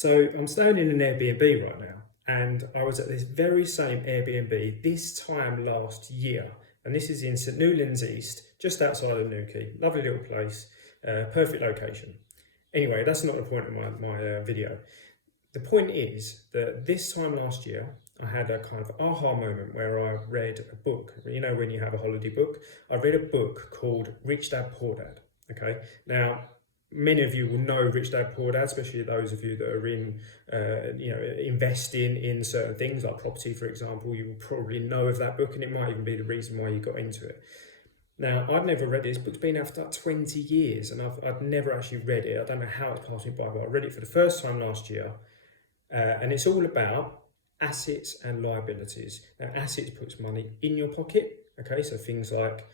So I'm staying in an Airbnb right now, and I was at this very same Airbnb this time last year, and this is in St Newlands East, just outside of Newquay. Lovely little place, perfect location. Anyway, that's not the point of my video. The point is that this time last year, I had a kind of aha moment where I read a book. You know, when you have a holiday book, I read a book called Rich Dad Poor Dad. Okay, now many of you will know Rich Dad Poor Dad, especially those of you that are in, investing in certain things like property, for example. You will probably know of that book, and it might even be the reason why you got into it. Now, I've never read it. This book's been out for like 20 years, and I've never actually read it. I don't know how it's passed me by, but I read it for the first time last year. And it's all about assets and liabilities. Now, assets puts money in your pocket, okay? So things like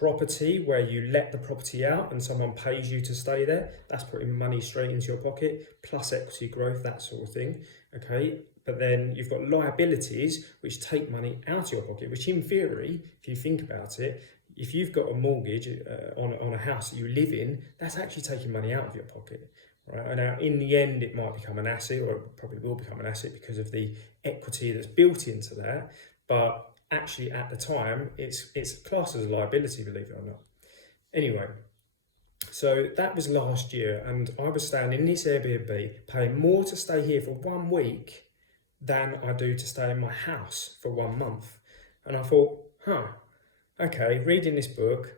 property, where you let the property out and someone pays you to stay there, that's putting money straight into your pocket, plus equity growth, that sort of thing, okay? But then you've got liabilities, which take money out of your pocket, which in theory, if you think about it, if you've got a mortgage on a house that you live in, that's actually taking money out of your pocket. Right. Now, in the end, it might become an asset, or it probably will become an asset because of the equity that's built into that. But actually, at the time, it's classed as a liability, believe it or not. Anyway, so that was last year, and I was staying in this Airbnb, paying more to stay here for 1 week than I do to stay in my house for 1 month. And I thought, okay, reading this book,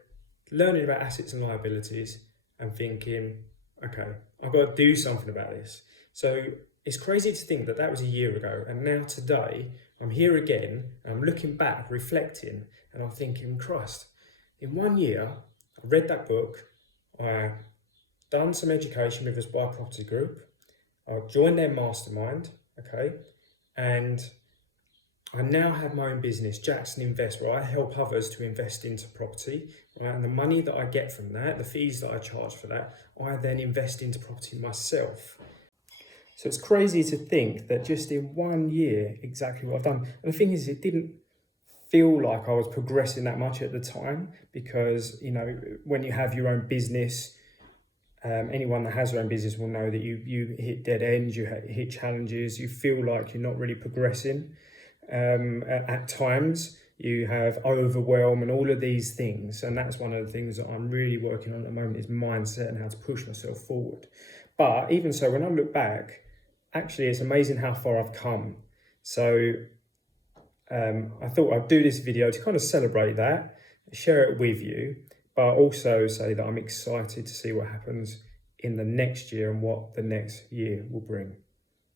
learning about assets and liabilities, and thinking, okay, I've got to do something about this. So it's crazy to think that that was a year ago, and now today I'm here again, and I'm looking back, reflecting, and I'm thinking, Christ, in 1 year, I read that book, I done some education with us Buy Property Group, I joined their mastermind, okay, and I now have my own business, Jackson Invest, where I help others to invest into property, right? And the money that I get from that, the fees that I charge for that, I then invest into property myself. So it's crazy to think that just in 1 year, exactly what I've done. And the thing is, it didn't feel like I was progressing that much at the time, because, you know, when you have your own business, anyone that has their own business will know that you hit dead ends, you hit challenges, you feel like you're not really progressing. At times you have overwhelm and all of these things, and that's one of the things that I'm really working on at the moment, is mindset and how to push myself forward. But even so, when I look back, actually it's amazing how far I've come. So I thought I'd do this video to kind of celebrate that, share it with you, but also say that I'm excited to see what happens in the next year and what the next year will bring.